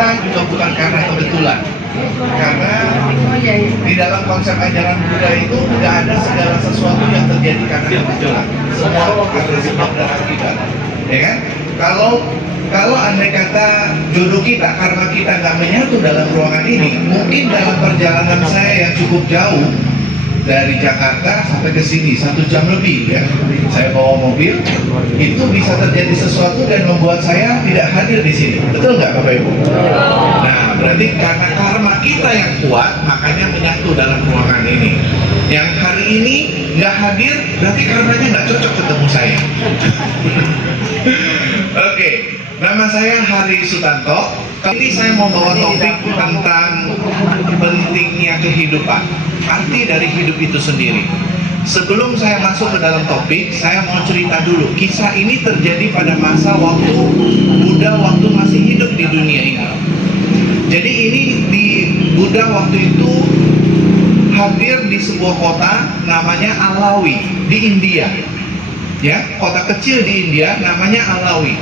kita juga bukan karena kebetulan. Karena di dalam konsep ajaran Buddha itu tidak ada segala sesuatu yang terjadi karena kebetulan. Semua ada sebab dan akibat, ya kan? Kalau andai kata jodoh kita, karma kita nggak menyatu dalam ruangan ini, mungkin dalam perjalanan saya yang cukup jauh dari Jakarta sampai ke sini 1 jam lebih, ya, saya bawa mobil, itu bisa terjadi sesuatu dan membuat saya tidak hadir di sini. Betul nggak, Bapak Ibu? Nah, berarti karena karma kita yang kuat, makanya menyatu dalam ruangan ini. Yang hari ini nggak hadir, berarti karmanya nggak cocok ketemu saya. Oke, nama saya Hari Sutanto. Kali ini saya mau bawa topik tentang pentingnya kehidupan, arti dari hidup itu sendiri. Sebelum saya masuk ke dalam topik, saya mau cerita dulu. Kisah ini terjadi pada masa waktu Buddha waktu masih hidup di dunia ini. Jadi ini di Buddha waktu itu hadir di sebuah kota namanya Alawi di India. Ya, kota kecil di India namanya Alawi.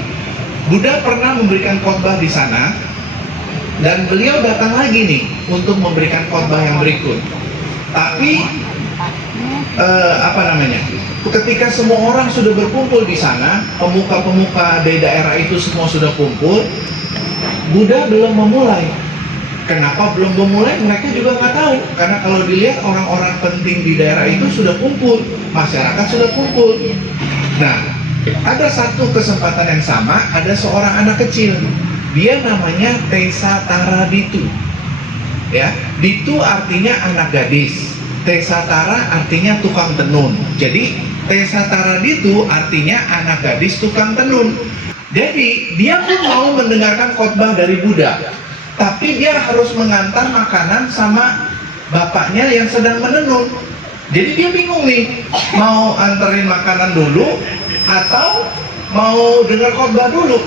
Buddha pernah memberikan khotbah di sana dan beliau datang lagi nih untuk memberikan khotbah yang berikut. Tapi ketika semua orang sudah berkumpul di sana, pemuka-pemuka dari daerah itu semua sudah kumpul, Buddha belum memulai. Kenapa belum memulai? Mereka juga nggak tahu. Karena kalau dilihat orang-orang penting di daerah itu sudah kumpul, masyarakat sudah kumpul. Nah, ada satu kesempatan yang sama, ada seorang anak kecil. Dia namanya Tesatara Ditu. Ya, Ditu artinya anak gadis. Tesatara artinya tukang tenun. Jadi Tesatara Ditu artinya anak gadis tukang tenun. Jadi dia pun mau mendengarkan khotbah dari Buddha, tapi dia harus mengantar makanan sama bapaknya yang sedang menenun. Jadi dia bingung nih, mau anterin makanan dulu atau mau dengar khotbah dulu.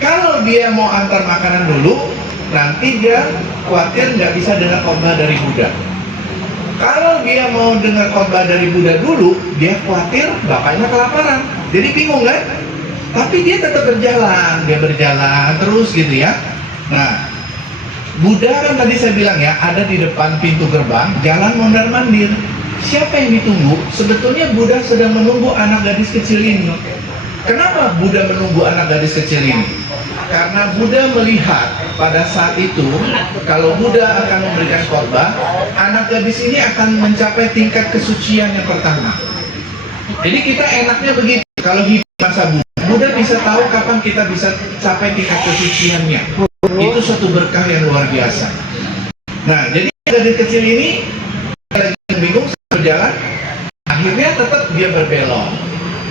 Kalau dia mau antar makanan dulu, nanti dia khawatir nggak bisa dengar khotbah dari Buddha. Kalau dia mau dengar khotbah dari Buddha dulu, dia khawatir bapaknya kelaparan. Jadi bingung kan? Tapi dia tetap berjalan, dia berjalan terus gitu ya. Nah, Buddha kan tadi saya bilang ya, ada di depan pintu gerbang, jalan mondar-mandir. Siapa yang ditunggu? Sebetulnya Buddha sedang menunggu anak gadis kecil ini. Kenapa Buddha menunggu anak gadis kecil ini? Karena Buddha melihat pada saat itu, kalau Buddha akan memberikan khotbah, anak gadis ini akan mencapai tingkat kesucian yang pertama. Jadi kita enaknya begitu, kalau hidup masa Buddha bisa tahu kapan kita bisa capai tingkat kesuciannya. Itu suatu berkah yang luar biasa. Nah, jadi gadis kecil ini lagi bingung berjalan, akhirnya tetap dia berbelok.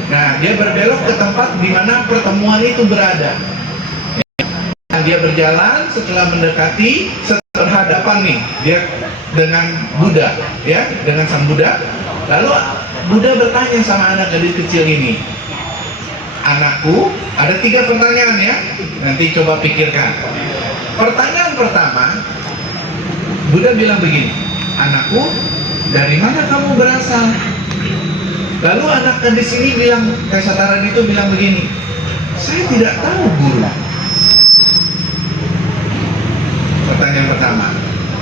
Nah, dia berbelok ke tempat di mana pertemuan itu berada. Nah, dia berjalan, setelah mendekati, setelah berhadapan nih dia dengan Buddha, ya, dengan sang Buddha. Lalu Buddha bertanya sama anak gadis kecil ini, anakku, ada 3 pertanyaan ya, nanti coba pikirkan. Pertanyaan pertama, Buddha bilang begini, anakku, dari mana kamu berasal? Lalu anak gadis ini bilang, Tesatara itu bilang begini, saya tidak tahu guru. Pertanyaan pertama.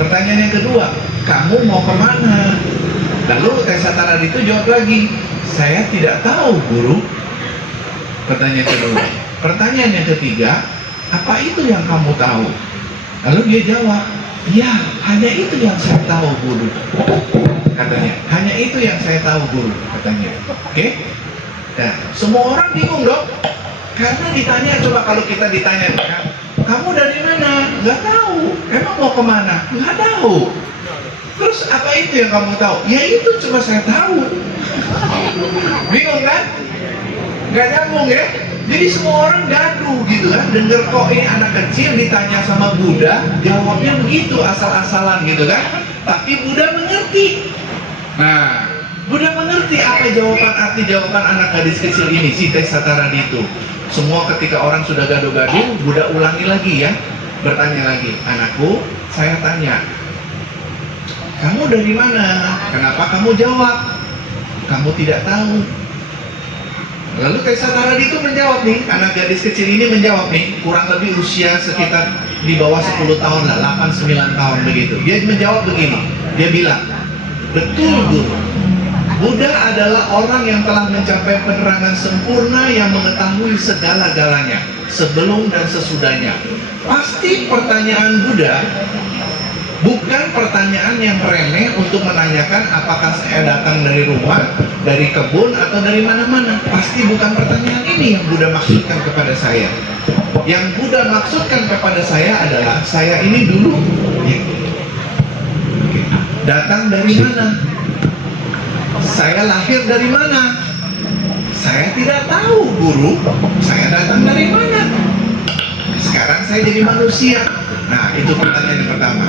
Pertanyaan yang kedua, kamu mau kemana? Lalu Tesatara itu jawab lagi, saya tidak tahu guru. Pertanyaan kedua. Pertanyaan yang ketiga, apa itu yang kamu tahu? Lalu dia jawab, ya, hanya itu yang saya tahu guru. Katanya, hanya itu yang saya tahu guru, katanya. Oke? Nah, semua orang bingung dong. Karena ditanya, coba kalau kita ditanya, kamu dari mana? Nggak tahu. Emang mau kemana? Nggak tahu. Terus apa itu yang kamu tahu? Ya itu cuma saya tahu. Bingung kan? Nggak nyambung ya? Jadi semua orang gaduh gitu kan. Dengar kok ini anak kecil ditanya sama Buddha, jawabnya begitu asal-asalan gitu kan. Tapi Buddha mengerti. Nah, Buddha mengerti apa arti jawaban anak gadis kecil ini, si Tesatara itu. Semua ketika orang sudah gaduh-gaduh, Buddha ulangi lagi ya, bertanya lagi, anakku, saya tanya, kamu dari mana? Kenapa kamu jawab? Kamu tidak tahu. Lalu Kaisar Naradi itu menjawab nih, anak gadis kecil ini menjawab nih, kurang lebih usia sekitar di bawah 10 tahun lah, 8-9 tahun begitu. Dia menjawab begini, dia bilang, betul Guru, Buddha adalah orang yang telah mencapai penerangan sempurna yang mengetahui segala-galanya, sebelum dan sesudahnya. Pasti pertanyaan Buddha bukan pertanyaan yang remeh untuk menanyakan apakah saya datang dari rumah, dari kebun, atau dari mana-mana. Pasti bukan pertanyaan ini yang Buddha maksudkan kepada saya. Yang Buddha maksudkan kepada saya adalah, saya ini dulu datang dari mana? Saya lahir dari mana? Saya tidak tahu, Guru. Saya datang dari mana? Sekarang saya jadi manusia. Nah, itu pertanyaan yang pertama.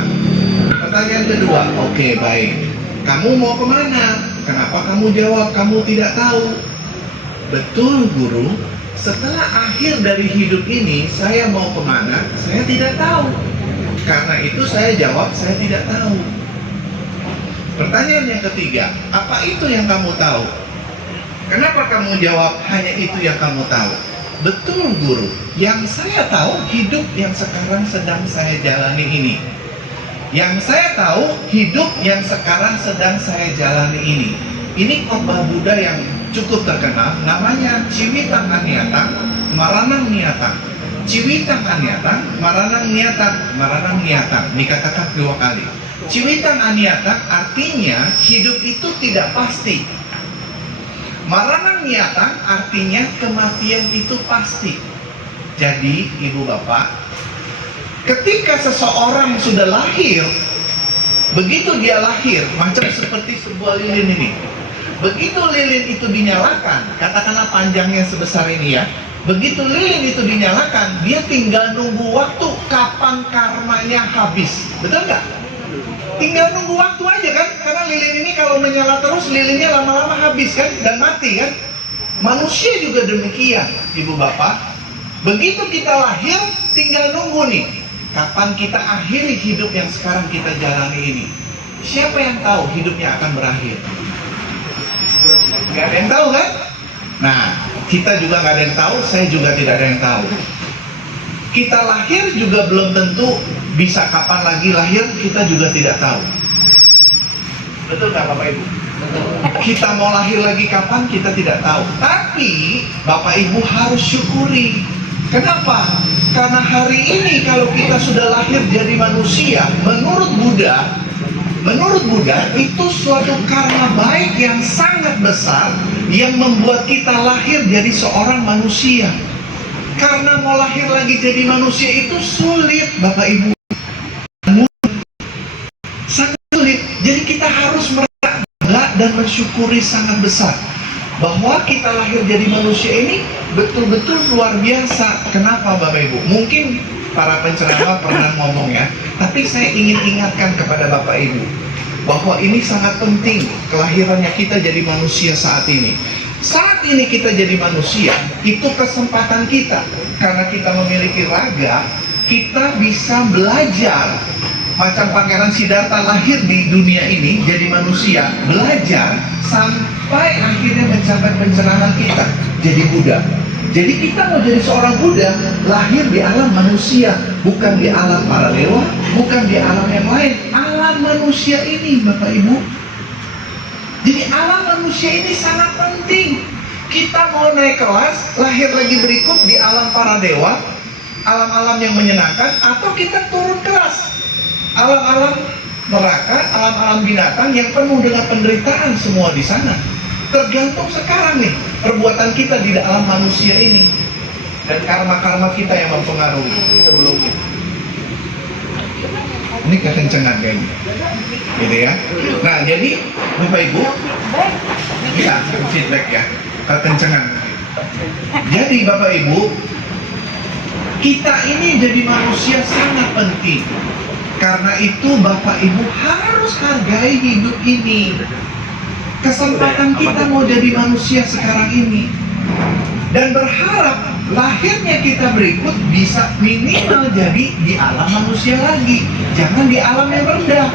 Pertanyaan kedua, oke, baik. Kamu mau kemana? Kenapa kamu jawab kamu tidak tahu? Betul, Guru. Setelah akhir dari hidup ini, saya mau kemana? Saya tidak tahu. Karena itu saya jawab, saya tidak tahu. Pertanyaan yang ketiga, apa itu yang kamu tahu? Kenapa kamu jawab hanya itu yang kamu tahu? Betul, Guru. Yang saya tahu hidup yang sekarang sedang saya jalani ini. Yang saya tahu hidup yang sekarang sedang saya jalani ini. Ini khotbah Buddha yang cukup terkenal, namanya Ciwitang Anyatang Maranang Niatang. Ciwitang Anyatang Maranang Niatang, Maranang Niatang, dikatakan 2 kali. Ciwitang Anyatang artinya hidup itu tidak pasti. Maranang Niatang artinya kematian itu pasti. Jadi ibu bapak, ketika seseorang sudah lahir, begitu dia lahir, macam seperti sebuah lilin ini. Begitu lilin itu dinyalakan, katakanlah panjangnya sebesar ini ya. Begitu lilin itu dinyalakan, dia tinggal nunggu waktu kapan karmanya habis. Betul nggak? Tinggal nunggu waktu aja kan, karena lilin ini kalau menyala terus, lilinnya lama-lama habis kan, dan mati kan. Manusia juga demikian, ibu bapak. Begitu kita lahir, tinggal nunggu nih, kapan kita akhiri hidup yang sekarang kita jalani ini. Siapa yang tahu hidupnya akan berakhir? Gak ada yang tahu kan? Nah, kita juga gak ada yang tahu, saya juga tidak ada yang tahu. Kita lahir juga belum tentu bisa kapan lagi lahir, kita juga tidak tahu. Betul nggak Bapak Ibu? Kita mau lahir lagi kapan, kita tidak tahu. Tapi Bapak Ibu harus syukuri. Kenapa? Karena hari ini kalau kita sudah lahir jadi manusia, menurut Buddha itu suatu karma baik yang sangat besar yang membuat kita lahir jadi seorang manusia. Karena mau lahir lagi jadi manusia itu sulit, Bapak Ibu. Sangat sulit. Jadi kita harus merasa dan bersyukuri sangat besar bahwa kita lahir jadi manusia ini betul-betul luar biasa. Kenapa Bapak Ibu? Mungkin para penceramah pernah ngomong ya, tapi saya ingin ingatkan kepada Bapak Ibu bahwa ini sangat penting kelahirannya kita jadi manusia saat ini. Saat ini kita jadi manusia, itu kesempatan kita. Karena kita memiliki raga, kita bisa belajar. Macam Pangeran Siddhartha lahir di dunia ini jadi manusia, belajar sampai akhirnya mencapai pencerahan kita jadi Buddha. Jadi kita mau jadi seorang Buddha, lahir di alam manusia, bukan di alam para dewa, bukan di alam yang lain. Alam manusia ini, Bapak Ibu. Jadi alam manusia ini sangat penting. Kita mau naik kelas, lahir lagi berikut di alam para dewa, alam-alam yang menyenangkan, atau kita turun kelas, alam-alam neraka, alam-alam binatang yang penuh dengan penderitaan semua di sana. Tergantung sekarang nih perbuatan kita di alam manusia ini dan karma-karma kita yang mempengaruhi sebelumnya. Ini kekencengan kayaknya, gitu ya. Nah, jadi Bapak Ibu bisa feedback ya, kekencengan. Jadi Bapak Ibu, kita ini jadi manusia sangat penting. Karena itu Bapak Ibu harus hargai hidup ini. Kesempatan kita mau jadi manusia sekarang ini. Dan berharap lahirnya kita berikut bisa minimal jadi di alam manusia lagi, jangan di alam yang rendah.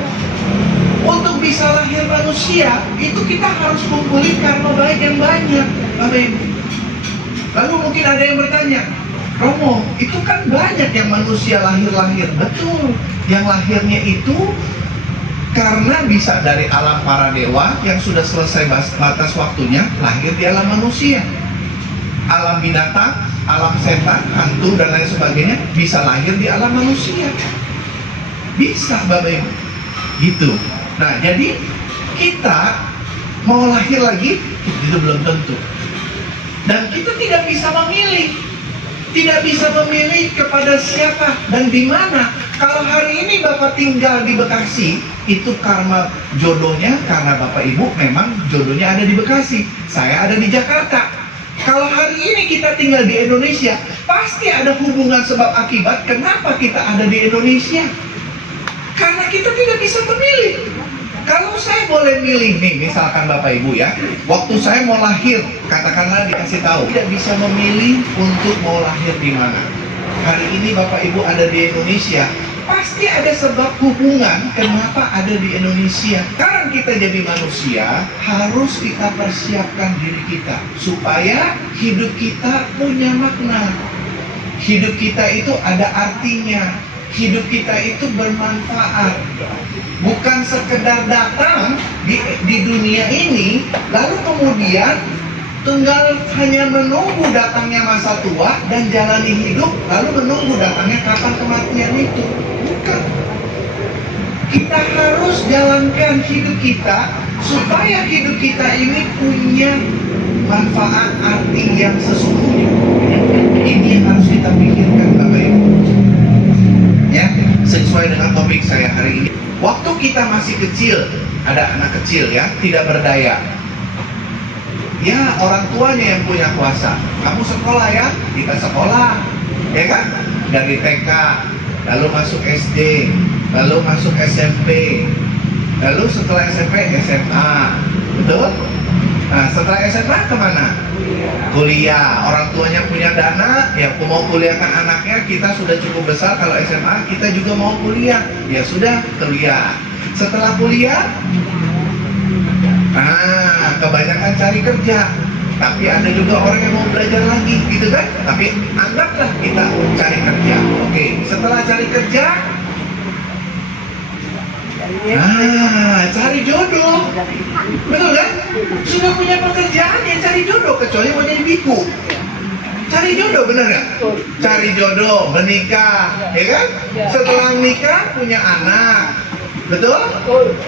Untuk bisa lahir manusia, itu kita harus kumpulin karma baik yang banyak, Bapak Ibu. Lalu mungkin ada yang bertanya, Romo, itu kan banyak yang manusia lahir-lahir. Betul, yang lahirnya itu karena bisa dari alam para dewa yang sudah selesai batas waktunya, lahir di alam manusia. Alam binatang, alam setan, hantu dan lain sebagainya bisa lahir di alam manusia. Bisa, Bapak Ibu. Gitu. Nah, jadi kita mau lahir lagi itu belum tentu. Dan kita tidak bisa memilih. Tidak bisa memilih kepada siapa dan di mana. Kalau hari ini Bapak tinggal di Bekasi, itu karma jodohnya karena Bapak Ibu memang jodohnya ada di Bekasi. Saya ada di Jakarta. Kalau hari ini kita tinggal di Indonesia, pasti ada hubungan sebab akibat kenapa kita ada di Indonesia. Karena kita tidak bisa memilih. Kalau saya boleh milih nih, misalkan Bapak Ibu ya, waktu saya mau lahir, katakanlah dikasih tahu, tidak bisa memilih untuk mau lahir di mana. Hari ini Bapak Ibu ada di Indonesia, pasti ada sebab hubungan kenapa ada di Indonesia. Sekarang kita jadi manusia, harus kita persiapkan diri kita supaya hidup kita punya makna. Hidup kita itu ada artinya. Hidup kita itu bermanfaat. Bukan sekedar datang di dunia ini, lalu kemudian tinggal hanya menunggu datangnya masa tua dan jalani hidup, lalu menunggu datangnya kapan kematian itu. Bukan. Kita harus jalankan hidup kita supaya hidup kita ini punya manfaat arti yang sesungguhnya. Ini yang harus kita pikirkan, Bapak Ibu. Ya, sesuai dengan topik saya hari ini. Waktu kita masih kecil, ada anak kecil ya, tidak berdaya. Ya, orang tuanya yang punya kuasa. Kamu sekolah ya, kita sekolah, ya kan? Dari TK, lalu masuk SD, lalu masuk SMP, lalu setelah SMP SMA, betul? Nah, setelah SMA kemana? Kuliah. Orang tuanya punya dana, ya mau kuliahkan anaknya, kita sudah cukup besar. Kalau SMA kita juga mau kuliah, ya sudah kuliah. Setelah kuliah, nah kebanyakan cari kerja. Tapi ada juga orang yang mau belajar lagi, gitu kan? Tapi anggaplah kita cari kerja. Oke, setelah cari kerja, cari jodoh. Betul kan? Sudah punya pekerjaan yang cari jodoh, kecuali mau jadi biku. Cari jodoh, benar nggak? Cari jodoh, menikah, ya kan? Setelah menikah punya anak, betul?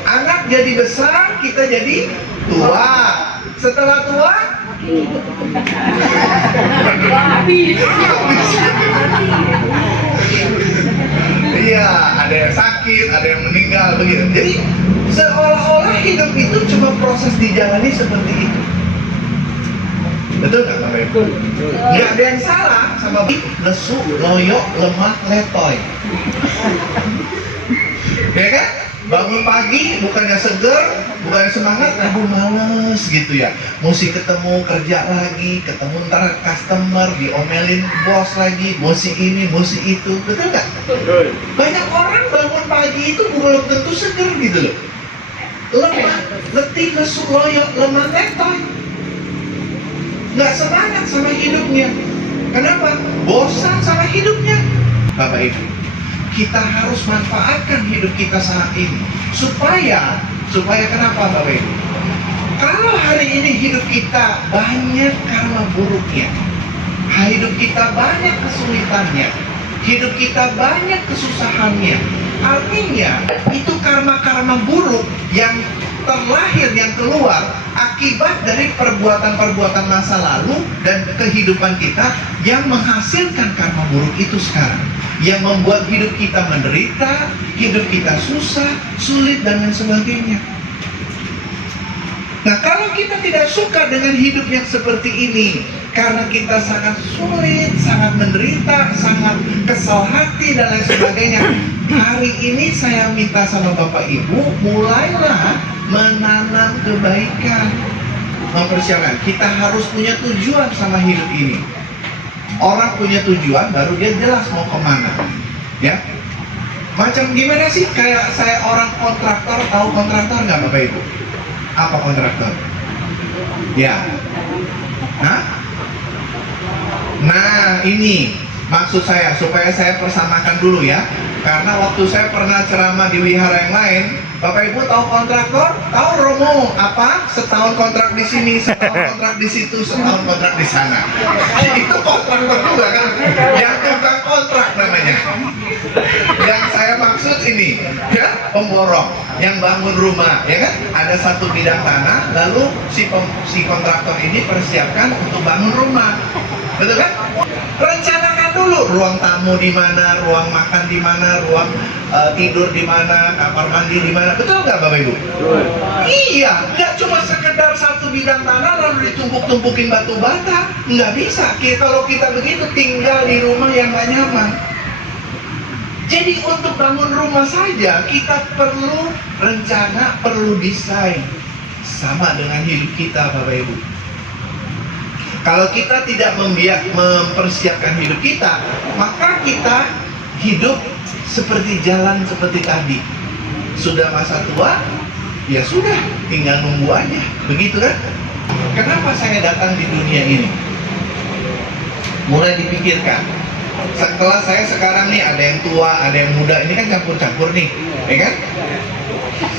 Anak jadi besar, kita jadi tua. Setelah tua, iya, ada yang sakit, ada yang meninggal, begitu. Jadi seolah-olah hidup itu cuma proses dijalani seperti itu. Betul nggak, Bapak Ibu? Nggak ada yang salah sama lesu, loyo, lemah, letoy. Ya kan? Bangun pagi bukannya seger, bukannya semangat, aduh males gitu ya. Mesti ketemu kerja lagi, ketemu ntar customer, diomelin bos lagi, mesti ini, mesti itu, betul nggak? Banyak orang bangun pagi itu belum tentu seger gitu loh. Lemah, letih, lesu, loyo, lemah, letoy. Nggak semangat sama hidupnya. Kenapa? Bosan sama hidupnya. Bapak Ibu, kita harus manfaatkan hidup kita saat ini supaya kenapa, Bapak Ibu? Kalau hari ini hidup kita banyak karma buruknya, hidup kita banyak kesulitannya, hidup kita banyak kesusahannya, artinya itu karma-karma buruk yang terlahir, yang keluar akibat dari perbuatan-perbuatan masa lalu dan kehidupan kita yang menghasilkan karma buruk itu sekarang, yang membuat hidup kita menderita, hidup kita susah, sulit, dan lain sebagainya. Nah, kalau kita tidak suka dengan hidup yang seperti ini, karena kita sangat sulit, sangat menderita, sangat kesal hati, dan lain sebagainya, hari ini saya minta sama Bapak Ibu, mulailah menanam kebaikan, mempersiapkan. Kita harus punya tujuan sama hidup ini. Orang punya tujuan, baru dia jelas mau kemana. Ya, macam gimana sih? Kayak saya orang kontraktor, tahu kontraktor nggak, Bapak Ibu? Apa kontraktor? Ya, Nah, ini maksud saya, supaya saya persamakan dulu ya. Karena waktu saya pernah ceramah di wihara yang lain, Bapak Ibu tahu kontraktor? Tahu Romo apa? Setahun kontrak di sini, setahun kontrak di situ, setahun kontrak di sana. Itu kontraktor juga kan? Yang tukang kontrak namanya. Yang saya maksud ini, ya, pemborong yang bangun rumah, ya kan? Ada satu bidang tanah, lalu si kontraktor ini persiapkan untuk bangun rumah. Betul kan? Rencanakan dulu ruang tamu di mana, ruang makan di mana, ruang tidur di mana, kamar mandi di mana. Betul nggak Bapak Ibu? Iya, nggak cuma sekedar satu bidang tanah lalu ditumpuk-tumpukin batu bata. Nggak bisa. Kalau kita begitu tinggal di rumah yang nggak nyaman. Jadi untuk bangun rumah saja kita perlu rencana, perlu desain. Sama dengan hidup kita Bapak Ibu. Kalau kita tidak mempersiapkan hidup kita, maka kita hidup seperti jalan seperti tadi. Sudah masa tua, ya sudah, tinggal nunggu aja. Begitu kan? Kenapa saya datang di dunia ini? Mulai dipikirkan. Setelah saya sekarang nih, ada yang tua, ada yang muda, ini kan campur-campur nih, ya kan?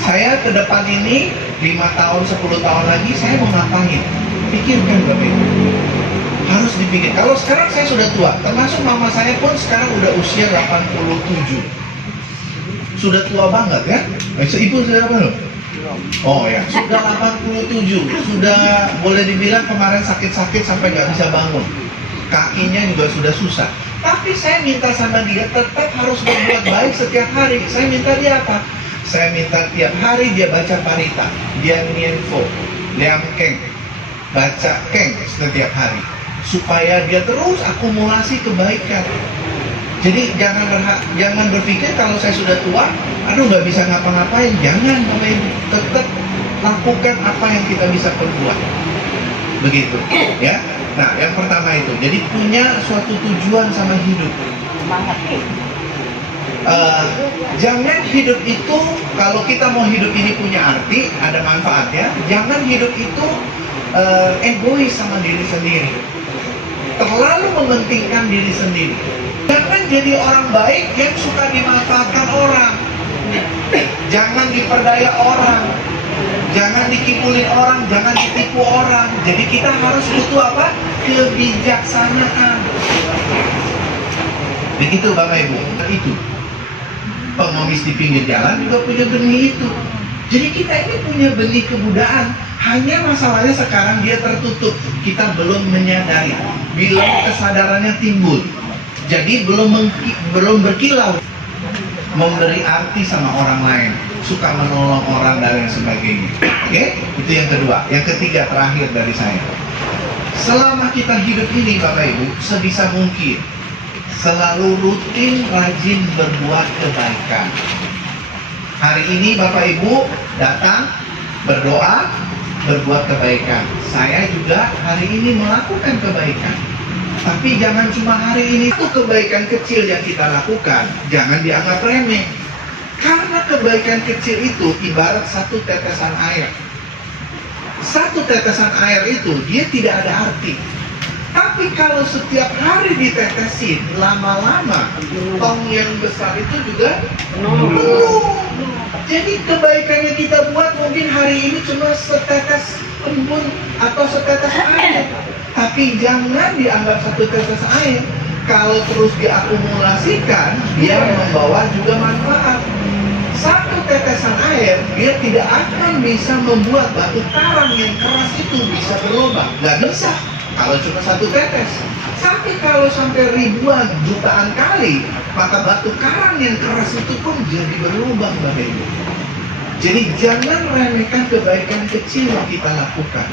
Saya ke depan ini 5 tahun, 10 tahun lagi saya mau ngapain? Pikirkan Bapak Ibu. Harus dipikir. Kalau sekarang saya sudah tua, termasuk mama saya pun sekarang udah usia 87. Sudah tua banget kan? Ibu sudah berapa? Oh ya, sudah 87. Sudah boleh dibilang kemarin sakit-sakit sampai nggak bisa bangun. Kakinya juga sudah susah. Tapi saya minta sama dia tetap harus berbuat baik setiap hari. Saya minta dia apa? Saya minta tiap hari dia baca parita, dia nienfo, liam keng, baca keng setiap hari, supaya dia terus akumulasi kebaikan. Jadi jangan berpikir kalau saya sudah tua, aduh nggak bisa ngapa-ngapain. Jangan Bapak Ibu, tetap lakukan apa yang kita bisa perbuat. Begitu, ya. Nah, yang pertama itu, jadi punya suatu tujuan sama hidup. Jangan hidup itu, kalau kita mau hidup ini punya arti, ada manfaatnya. Jangan hidup itu egois sama diri sendiri, terlalu mementingkan diri sendiri. Jangan jadi orang baik yang suka dimanfaatkan orang. Jangan diperdaya orang, jangan dikibulin orang, jangan ditipu orang. Jadi kita harus butuh apa? Kebijaksanaan. Begitu Bapak Ibu. Itu pengemis di pinggir jalan juga punya benih itu. Jadi kita ini punya benih kebudayaan. Hanya masalahnya sekarang dia tertutup. Kita belum menyadari, belum kesadarannya timbul. Jadi belum berkilau, memberi arti sama orang lain, suka menolong orang dan lain sebagainya. Oke? Itu yang kedua. Yang ketiga terakhir dari saya. Selama kita hidup ini Bapak Ibu, sebisa mungkin selalu rutin rajin berbuat kebaikan. Hari ini Bapak Ibu datang berdoa, berbuat kebaikan. Saya juga hari ini melakukan kebaikan. Tapi jangan cuma hari ini. Itu kebaikan kecil yang kita lakukan, jangan dianggap remeh. Karena kebaikan kecil itu ibarat satu tetesan air. Satu tetesan air itu dia tidak ada arti. Tapi kalau setiap hari ditetesin, lama-lama tong yang besar itu juga penuh. Jadi kebaikan yang kita buat mungkin hari ini cuma setetes embun atau setetes air. Tapi jangan dianggap satu tetes air. Kalau terus diakumulasikan, dia membawa juga manfaat. Satu tetesan air, dia tidak akan bisa membuat batu karang yang keras itu bisa berlubang. Nggak bisa. Kalau cuma satu tetes. Tapi kalau sampai ribuan, jutaan kali, maka batu karang yang keras itu pun jadi berlubang Bapak Ibu. Jadi jangan remehkan kebaikan kecil yang kita lakukan.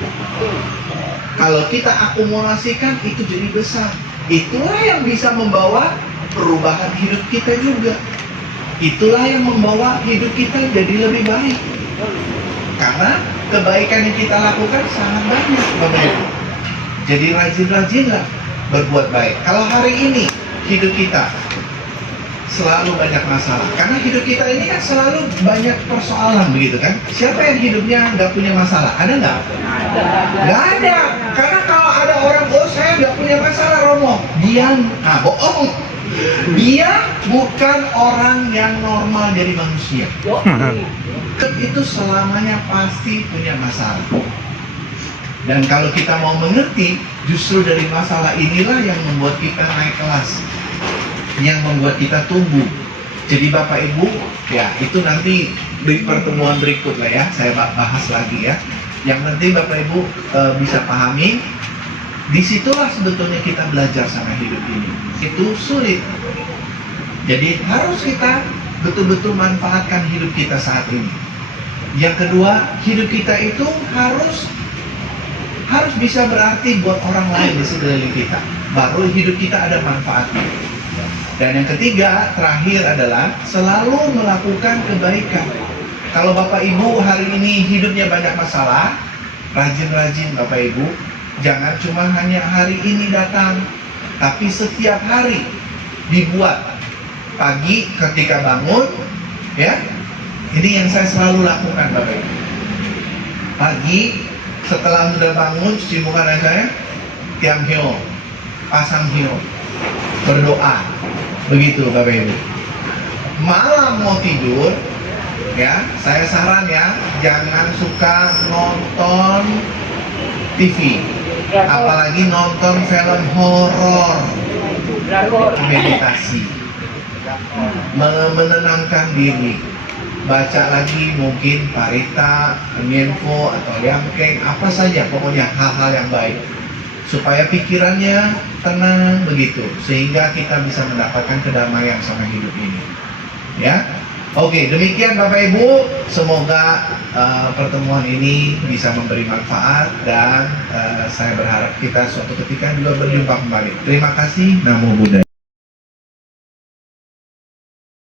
Kalau kita akumulasikan itu jadi besar. Itulah yang bisa membawa perubahan hidup kita juga. Itulah yang membawa hidup kita jadi lebih baik. Karena kebaikan yang kita lakukan sangat banyak Bapak Ibu. Jadi rajin-rajinlah berbuat baik. Kalau hari ini hidup kita selalu banyak masalah, karena hidup kita ini kan selalu banyak persoalan begitu kan. Siapa yang hidupnya nggak punya masalah? Ada nggak? Nggak ada. Karena kalau ada orang, oh saya nggak punya masalah, ngomong, dia bohong. Dia bukan orang yang normal jadi manusia. Itu selamanya pasti punya masalah. Dan kalau kita mau mengerti, justru dari masalah inilah yang membuat kita naik kelas, yang membuat kita tumbuh. Jadi Bapak Ibu, ya itu nanti di pertemuan berikut lah ya, saya bahas lagi ya. Yang penting Bapak Ibu bisa pahami, disitulah sebetulnya kita belajar sama hidup ini. Itu sulit. Jadi harus kita betul-betul manfaatkan hidup kita saat ini. Yang kedua, hidup kita itu harus bisa berarti buat orang lain di sekeliling kita. Baru hidup kita ada manfaatnya. Dan yang ketiga, terakhir adalah selalu melakukan kebaikan. Kalau Bapak Ibu hari ini hidupnya banyak masalah, rajin-rajin Bapak Ibu, jangan cuma hanya hari ini datang, tapi setiap hari dibuat. Pagi ketika bangun, ya, ini yang saya selalu lakukan Bapak Ibu. Pagi setelah sudah bangun, cuci muka dan saya, tiam hio, pasang hio, berdoa, begitu Bapak Ibu. Malam mau tidur, ya, saya saran ya, jangan suka nonton TV, apalagi nonton film horor. Meditasi, menenangkan diri, baca lagi mungkin Parita, Mienfo atau Liangkeng, apa saja, pokoknya hal-hal yang baik supaya pikirannya tenang begitu, sehingga kita bisa mendapatkan kedamaian sama hidup ini. Ya, oke, demikian Bapak Ibu, semoga pertemuan ini bisa memberi manfaat dan saya berharap kita suatu ketika juga berjumpa kembali. Terima kasih. Namo Buddhaya.